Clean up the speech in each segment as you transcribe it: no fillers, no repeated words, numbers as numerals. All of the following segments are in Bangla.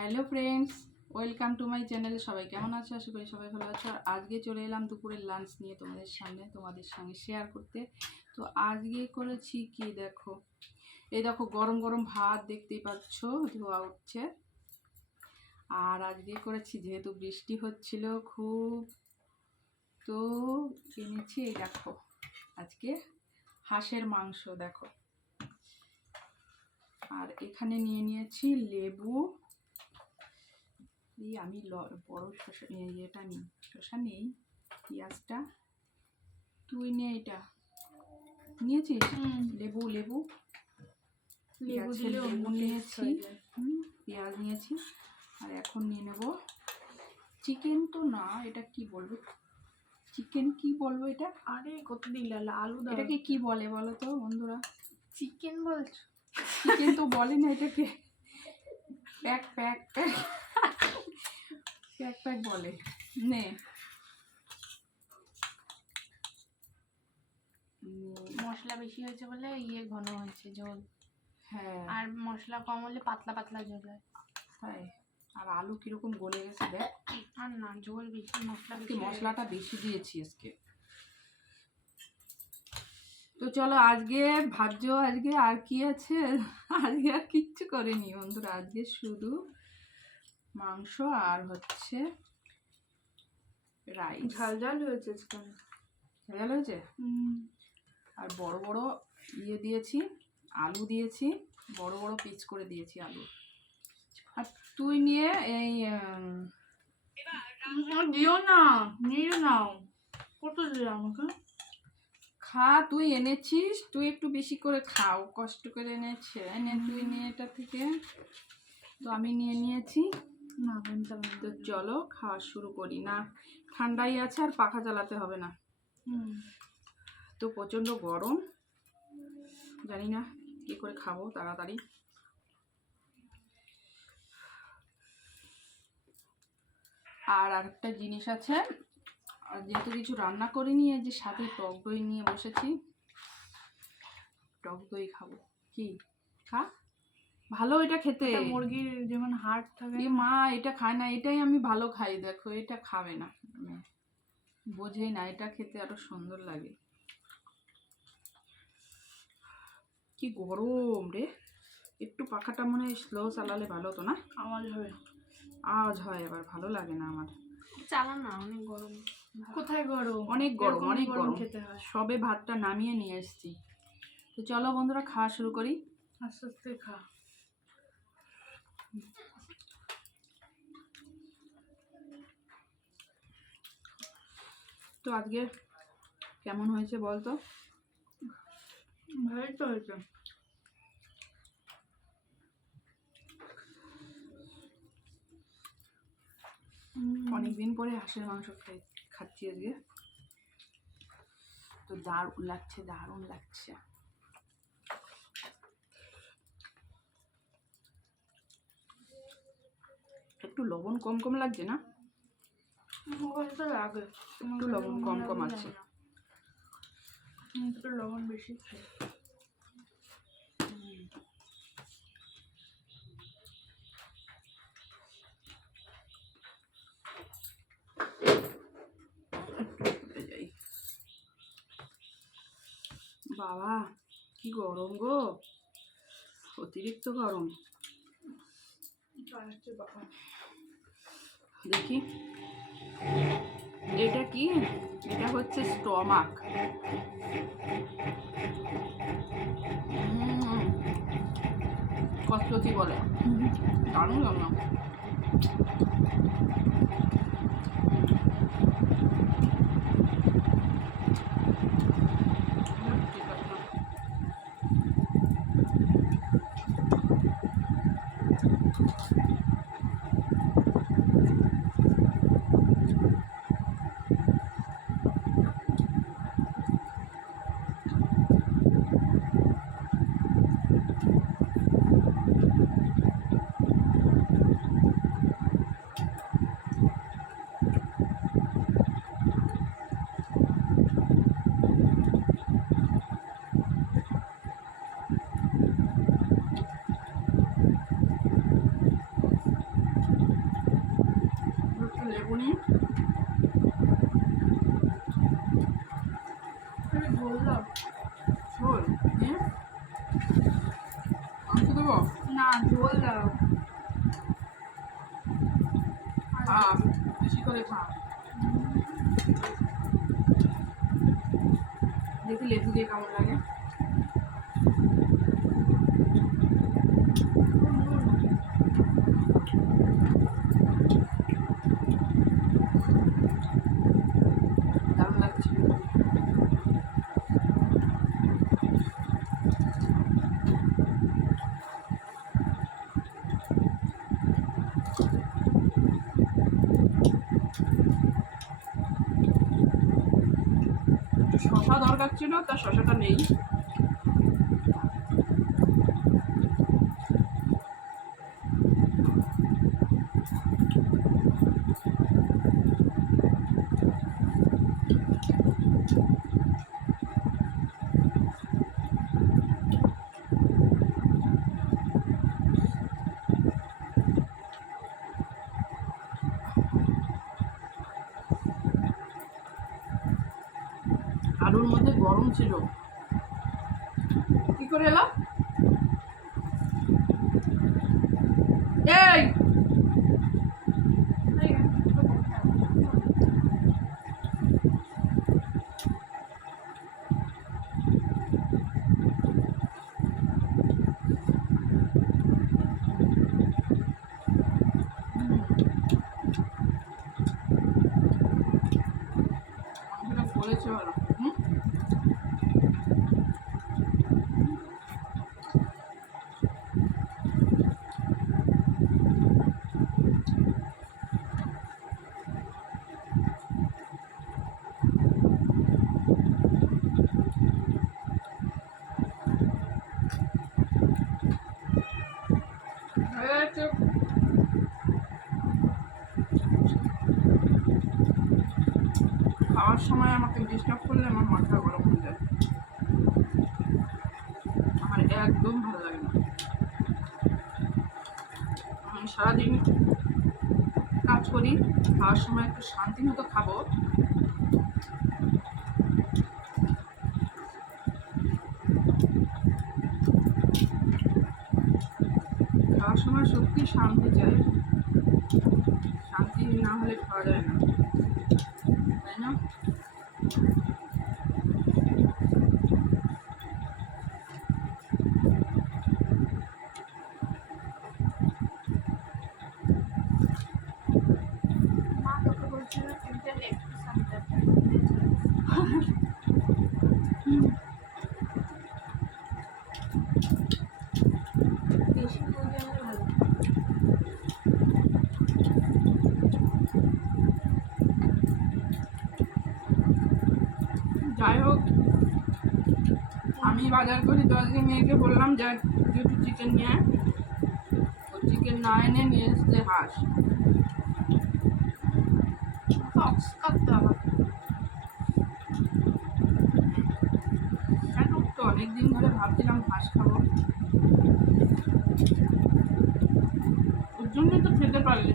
Hello friends, welcome to my channel. সবাই কেমন আছো? আশা করি সবাই ভালো আছো। আর আজকে চলে এলাম দুপুরের লাঞ্চ নিয়ে তোমাদের সঙ্গে শেয়ার করতে। তো আজকে করেছি কি দেখো, এই দেখো গরম গরম ভাত দেখতেই পাচ্ছ, ধোয়া উঠছে। আর আজকে করেছি, যেহেতু বৃষ্টি হচ্ছিল খুব, তো এনেছি এই দেখো আজকে হাঁসের মাংস দেখো। আর এখানে নিয়ে নিয়েছি লেবু। এই আমি বড় শসা এটা নিই, শসা নেই, পেঁয়াজটা তুই নে, এটা নিয়েছিস? লেবু লেবু লেবু নিয়েছি, পেঁয়াজ নিয়েছি। আর এখন নিয়ে নেব চিকেন। তো না, এটা কি বলবো, চিকেন কি বলবো এটা? আরে কত দিল আলু দাও। এটাকে কি বলে বলো তো বন্ধুরা? চিকেন বলছো? চিকেন তো বলে না, এটাকে pack pack pack pack pack বলে। নে, মশলা বেশি হয়েছে বলে ঘন হয়েছে ঝোল। হ্যাঁ, আর মশলা কম হলে পাতলা পাতলা ঝোল হয়। তাই। আর আলু কিরকম গলে গেছে দেখ। আর না, ঝোল বেশি, মশলাটা বেশি দিয়েছি আজকে। তো চলো আজকে ভাবছো আজকে আর কি আছে, আজকে আর কিচ্ছু করিনি বন্ধুরা। আজকে শুধু মাংস আর হচ্ছে রাইস। ঝাল ঝাল হয়েছে। ঝাল হয়েছে। আর বড় বড় দিয়েছি, আলু দিয়েছি, বড় বড় পিস করে দিয়েছি আলু। আর তুই নিয়ে এই দিও না, নিয়ে নাও। কত দিও আমাকে? খা, তুই এনেছিস, তুই একটু বেশি করে খাও, কষ্ট করে এনে তুই নিয়ে এটা থেকে। তো আমি নিয়ে নিয়েছি। না, তো চলো খাওয়া শুরু করি। না ঠান্ডাই আছে, আর পাখা চালাতে হবে না। তো প্রচণ্ড গরম, জানি না কি করে খাবো তাড়াতাড়ি। আর আরেকটা জিনিস আছে, আর যেহেতু কিছু রান্না করিনি, এই যে সাথে টক দই নিয়ে বসেছি, টক দই খাবো। কি খা, ভালো এটা খেতে। মুরগির যেমন হাড় থাকে, মা এটা খায় না, এটাই আমি ভালো খাই। দেখো এটা খাবে না, বোঝেই না, এটা খেতে আরো সুন্দর লাগে। কি গরম রে, একটু পাখাটা মনে হয় স্লো চালালে ভালো হতো না? আওয়াজ হবে, আওয়াজ হয়, আবার ভালো লাগে না আমার। চালা না, অনেক গরম। কোথায় গরম? অনেক গরম, অনেক গরম খেতে হয়। সবে ভাতটা নামিয়ে নিয়ে এসেছি। তো চলো বন্ধুরা খাওয়া শুরু করি। আস্তে আস্তে খা। তো আজকে কেমন হয়েছে বলতো? ভালোই তো হয়েছে। অনেকদিন পরে হাঁসের মাংস খাচ্ছি আজকে। তো দারুণ লাগছে, দারুণ লাগছে। একটু লবণ কম কম লাগছে না? লাগে, একটু লবণ কম কম আছে। একটু লবণ বেশি খাই। বাবা কি গরম গো, অতিরিক্ত গরম। দেখি এটা কি, এটা হচ্ছে স্টমাক। কচকচি বলে, দারুণ লাগলাম। ঘুগনি ঝোল দাও। ঝোল দিয়ে মাংস দেবো। না, ঝোল দাও। বেশি করে খা, দেখি লেবু দিয়ে কেমন লাগে। দারুণ লাগছে। একটু শশা দরকার ছিল, তার শশাটা নেই। আলুর মধ্যে গরম ছিল, কি করে এলো? এই মাংসটা ফলেছে ভালো। খাওয়ার সময় আমাকে ডিস্টার্ব করলে আমার মাথা গরম হয়ে যায়, আমার একদম ভালো লাগে না। আমি সারাদিন কাজ করি, খাওয়ার সময় একটু শান্তি মতো খাবো। খাওয়ার সময় সত্যি শান্তি চাই, শান্তি না হলে খাওয়া যায় না, তাই না? মা তোকে বলছিল তিনটে লেগ পিস আনতে। দেশি মুরগি আনলে ভালো। যাই হোক, আমি বাজার করি, তো আজকে মেয়েকে বললাম যে একটু চিকেন নিয়ে আয়। ও চিকেন না এনে নিয়ে এসছে হাঁস। বক্স কাটতে হবে। কেন, তো অনেকদিন ধরে ভাবছিলাম হাঁস খাবো, ওর জন্য তো খেতে পারলি।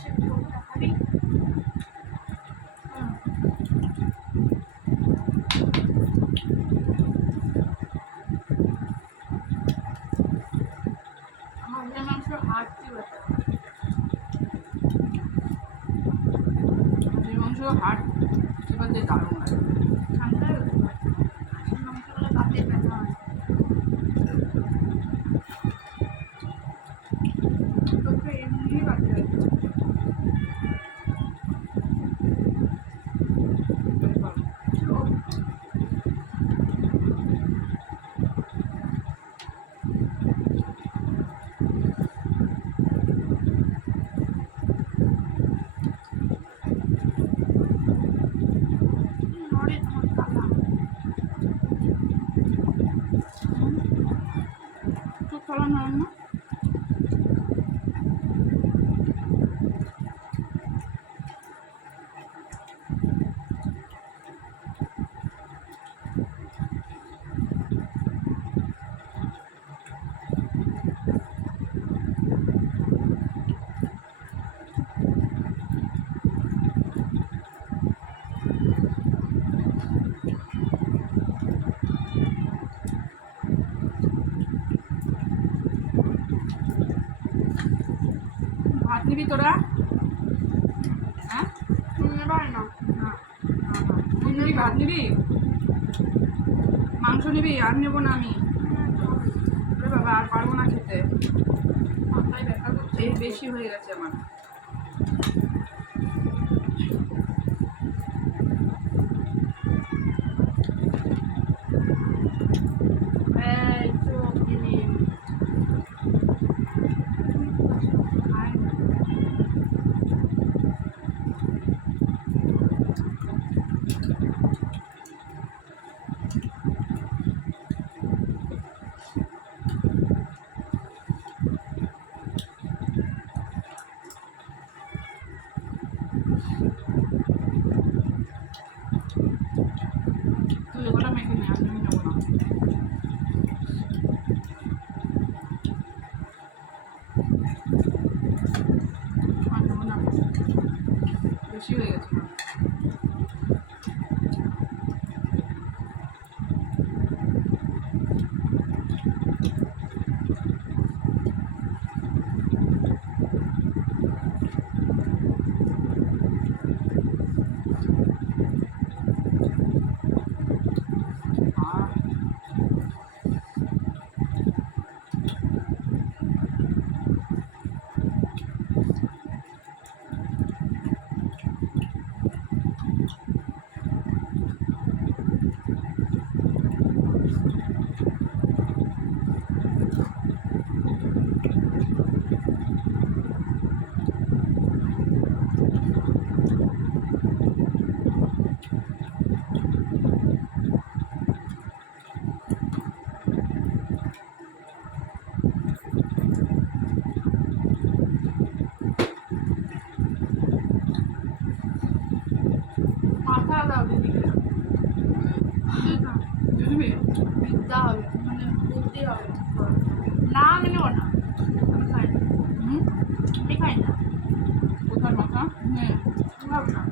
সে ঝোলটা খাবি? মুরগির মাংস হাড়টি ব্যথা। হাঁসের মাংস হাট চিবাতে দারুণ লাগে। ঠান্ডা হাঁসের মাংসগুলো বাতের ব্যথা হয়। তোকে এমনি বাতে ব্যথা। নড়ে আমার কালা। তো খাওয়া হয় না। নিবি তোরা? হ্যাঁ, নেবার না। তুই নিবি? ভাত নিবি? মাংস নিবি? আর নেবো না আমি। ওরে বাবা, আর পারবো না খেতে, মাথায় ব্যথা করছে। এই বেশি হয়ে গেছে আমার। এই চোখ কিনে। আয়। তুই এগুলো মেখে নে, আমি নেবো না। আর নেবো না, বেশি হয়ে গেছে আমার। আহ, মাথা দাও দিদিকে। তুই নিবি? বিদ্যা হবে, মানে বুদ্ধি হবে। না আমি নেবো না, আমি খাই না। হুম, আমি খাই না, কোথায় মাথা? নে। খাবো না।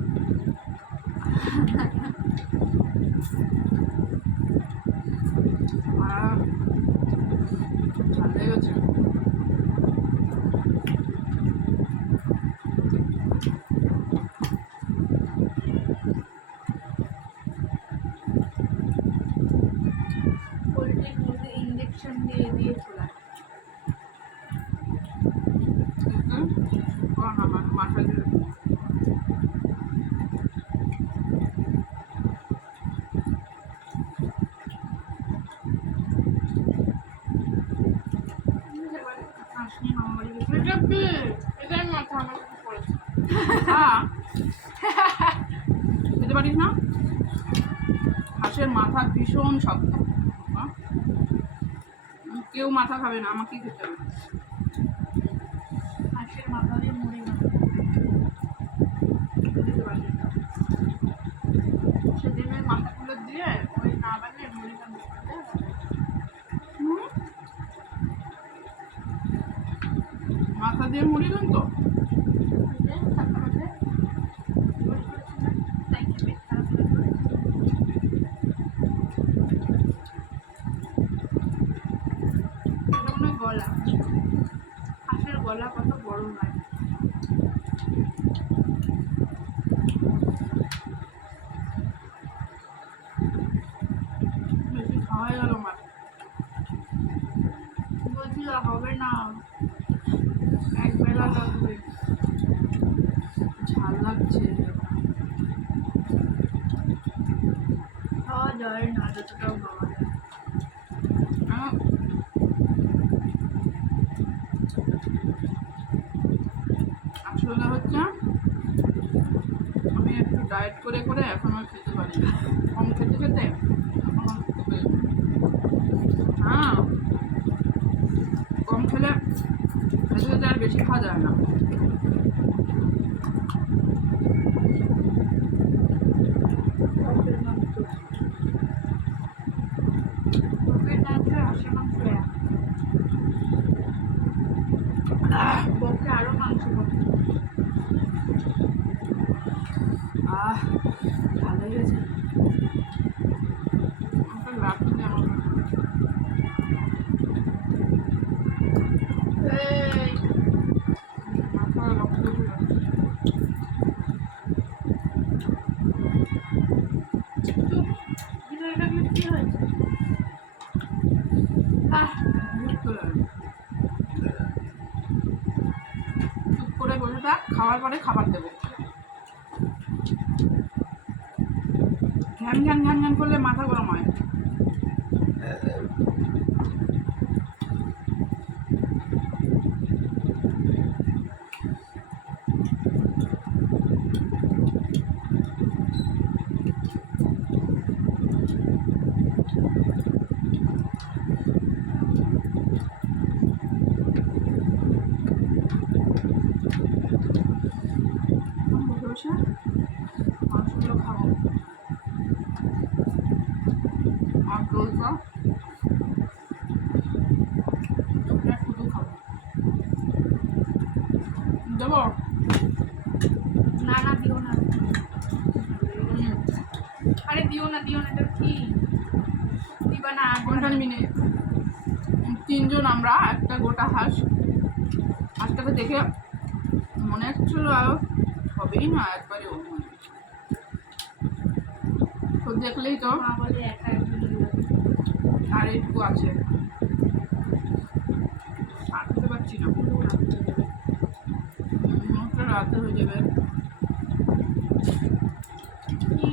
আহ, ভালো লেগেছে। পোলট্রির মধ্যে ইঞ্জেকশন দিয়ে দিয়ে চলায়। মাথা দিয়ে হাসনি মামাবাড়ি গেছে। এটা কি? এটাই মাথা আমার উপর পড়েছে। খেতে পারিস না? হাঁসের মাথা ভীষণ শক্ত। হ্যাঁ? কেউ মাথা খাবে না, আমাকেই খেতে হবে। হাঁসের মাথা দিয়ে মুড়ি বানায়। খেতে পারিস না। সেদিনের মাথাগুলো দিয়ে ওই না বানিয়ে মুড়ি বানিয়ে হুম? মাথা দিয়ে মুড়ি দেন তো? এটা মনে হয় গলা। হাঁসের গলা কত বড় হয়। বেশি খাওয়াই গেল আমার। বলছিল হবে না, এক বেলা লাগবে। ঝাল লাগছে। খাওয়া যায় না, যতটাও খাওয়া যায়। আহ, আসলে হচ্ছে আমি একটু ডায়েট করে করে এখন আর খেতে পারি না। কম খেতে খেতে এখন আর খেতে পারি না। হ্যাঁ, কম খেলে খেতে খেতে আর বেশি খাওয়া যায় না। বুকের মাংস হাঁসের মাংস এক। বকে আরো মাংস বকে। ভালো লেগেছে। আমাকে লাগছে আমার এই মাথা দেবো। ঘ্যান ঘ্যান ঘ্যান ঘ্যান করলে মাথা গরম হয়। বসে বসে মাংসগুলো খাবো আর দোলটা ওটা শুধু খাবো। দেবো? না না দিও না। আরে দিও না এটা কি দিবা না? কোনটা নিবি নে? তিনজন আমরা, একটা গোটা হাঁস। হাঁসটাকে দেখে মনে হচ্ছিল হবেই না একবারে। তো দেখলেই তো মা বলে একা একজন আর একটু আছে, আটতে পারছি না। রাতে হয়ে যাবে। কি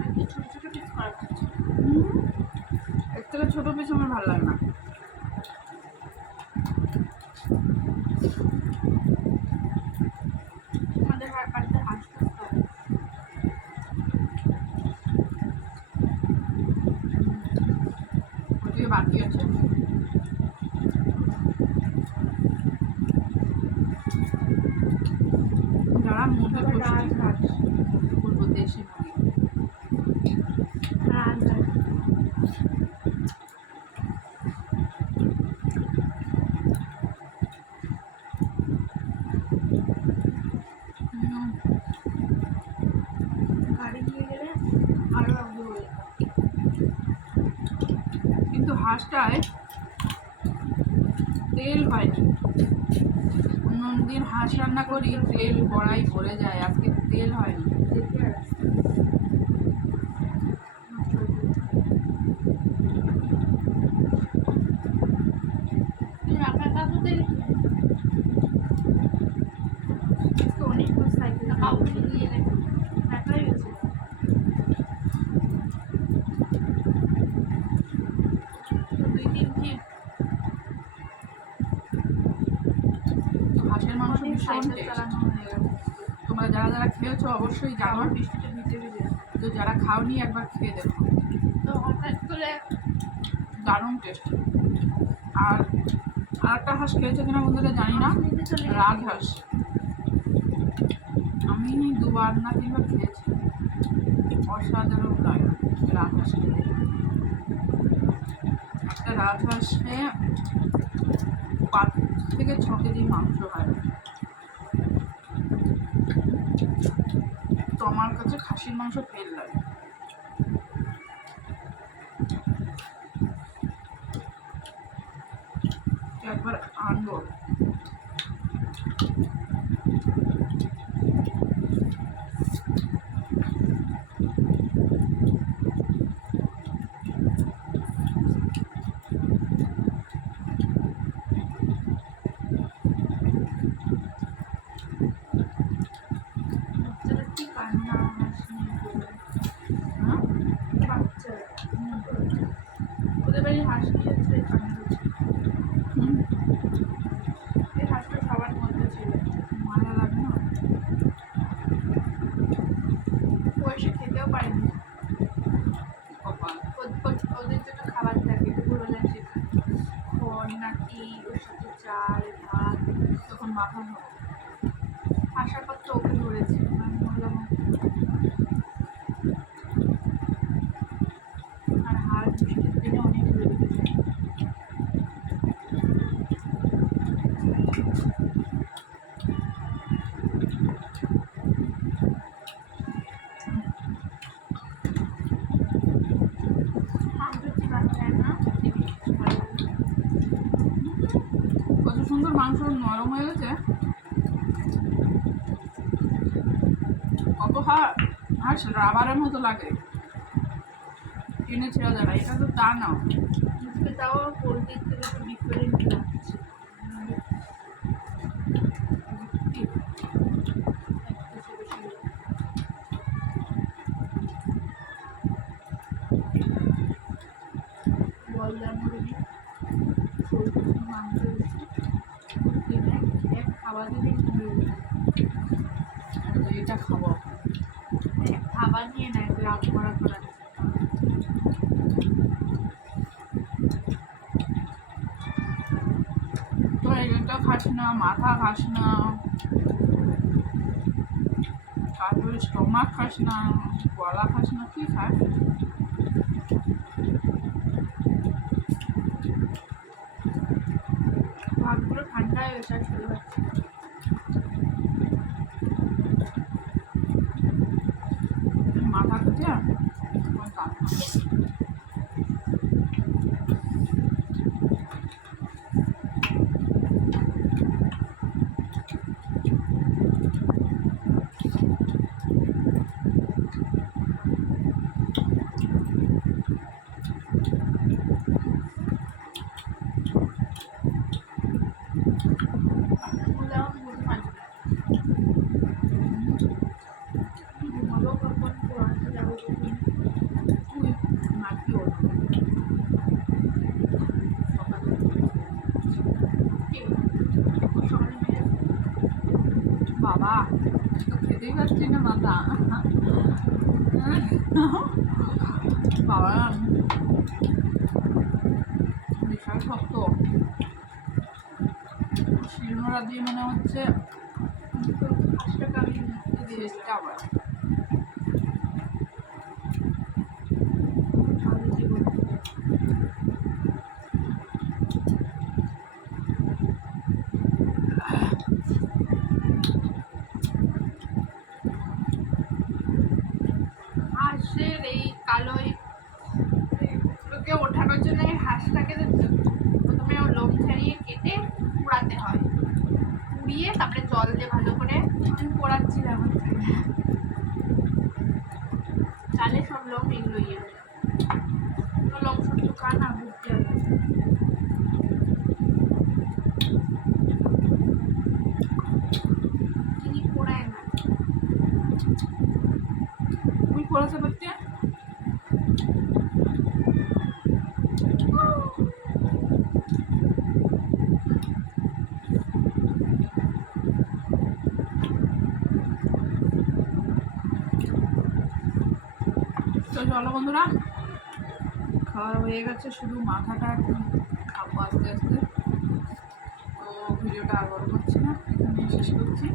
আর কি ছোট ছোট পিস করা হচ্ছে। এর থেকে ছোট পিস আমার ভালো লাগে না। আমাদের বাড়িতে হাঁস করতে হবে। ওদিকে বাকি আছে। যারা মুরগি বলবো দেশি মুরগি। গাড়ি নিয়ে গেলে আরো আগ্রহ হয়ে যেত। কিন্তু হাঁসটায় তেল হয়নি। অন্যদিন হাঁস রান্না করি তেল কড়াই পড়ে যায়, আজকে তেল হয়নি। দেখে আর আপনার কাকু দেখি অনেক সাইকেল কাউকে নিয়ে এলে একাই গেছে। দুই দিন কি হাঁসের মাংস অনেক ভীষণ সাইকেল টেস্ট। চালানো হয়ে গেছে। তোমরা যারা যারা খেয়েছো অবশ্যই জানো, আমার বৃষ্টিতে ভিজে ভিজে তো যারা খাওনি একবার খেয়ে দেখো, তো হঠাৎ করে দারুণ টেস্ট। আর আরেকটা হাঁস খেয়েছো কিনা বন্ধুরা জানি না, নিতে চলে রাজহাঁস। আমি 2বার না 3বার খেয়েছি, অসাধারণ লাগে রাজহাঁস খেতে। একটা রাজহাঁসে 5 থেকে 6 কেজি মাংস হয়। তো আমার কাছে খাসির মাংস তেল লাগে। একবার আনবো। বাচ্চারা কি কান্না হাসি হ্যাঁ, বাচ্চারা ওদের বাড়ি হাঁস নিয়েছে কান্না করছে। হুম, এই হাঁসটা সবার মধ্যে ছিল। মায়া লাগে না। ও এসে খেতেও পারেনি। কপাল। ওদের জন্য খাবার থাকে দুপুরবেলা সেখানে খড় নাকি ওর সাথে চাল ভাত। তখন মাথা ধরো। আসার পর তো ওকে ধরেছে আমি বললাম আর হাড় বৃষ্টির দিনে অনেক ধরে গেছে। কত সুন্দর মাংস নরম হয়ে গেছে। কত হাঁস রাবারের মতো লাগে, টেনে ছেড়ে দেয় না। এটা তো তা না। তাও পোলট্রির থেকে তো ডিফারেন্ট লাগছে। না, মাথা খাস না, তারপরে স্টমাক খাস না, গলা খাস না, কি খাস? ভাতগুলো ঠান্ডা হয়ে গেছে আর খেতে পারছি না। মাথা খেতে ওগুলো এখন ঘুম পাচ্ছে না। ঘুমাবো কখন, পড়াতে যাবো কখন? তুই নাকি ওর সকালে কে? সকালে মেরে বাবা তো খেতেই পারছি না মাথা বাবা বিশাল শক্ত, শিলনোড়া দিয়ে মনে হচ্ছে 5 টাকা আমি দিয়ে দিয়েছিলাম। শেষটা আবার আমি কি বলবো? হাঁসের এই কালো ওকে ওঠানোর জন্য এই হাঁসটাকে প্রথমে ওর লোম ছাড়িয়ে কেটে পোড়াতে হয়, পুড়িয়ে তারপরে জল দিয়ে ভালো করে আমি পোড়াচ্ছিলাম চালে সব লোম এগুলো ইয়ে হয়ে যাবে। তো লোম সত্য কানা বুঝতে হবে। তিনি পোড়ায় না। তুই পড়াতে পারতে তো চলো বন্ধুরা, খাওয়া হয়ে গেছে, শুধু মাথাটা একটু খাবো আস্তে আস্তে। তো ভিডিওটা আর বড় করছি না, এখানে শেষ করছি।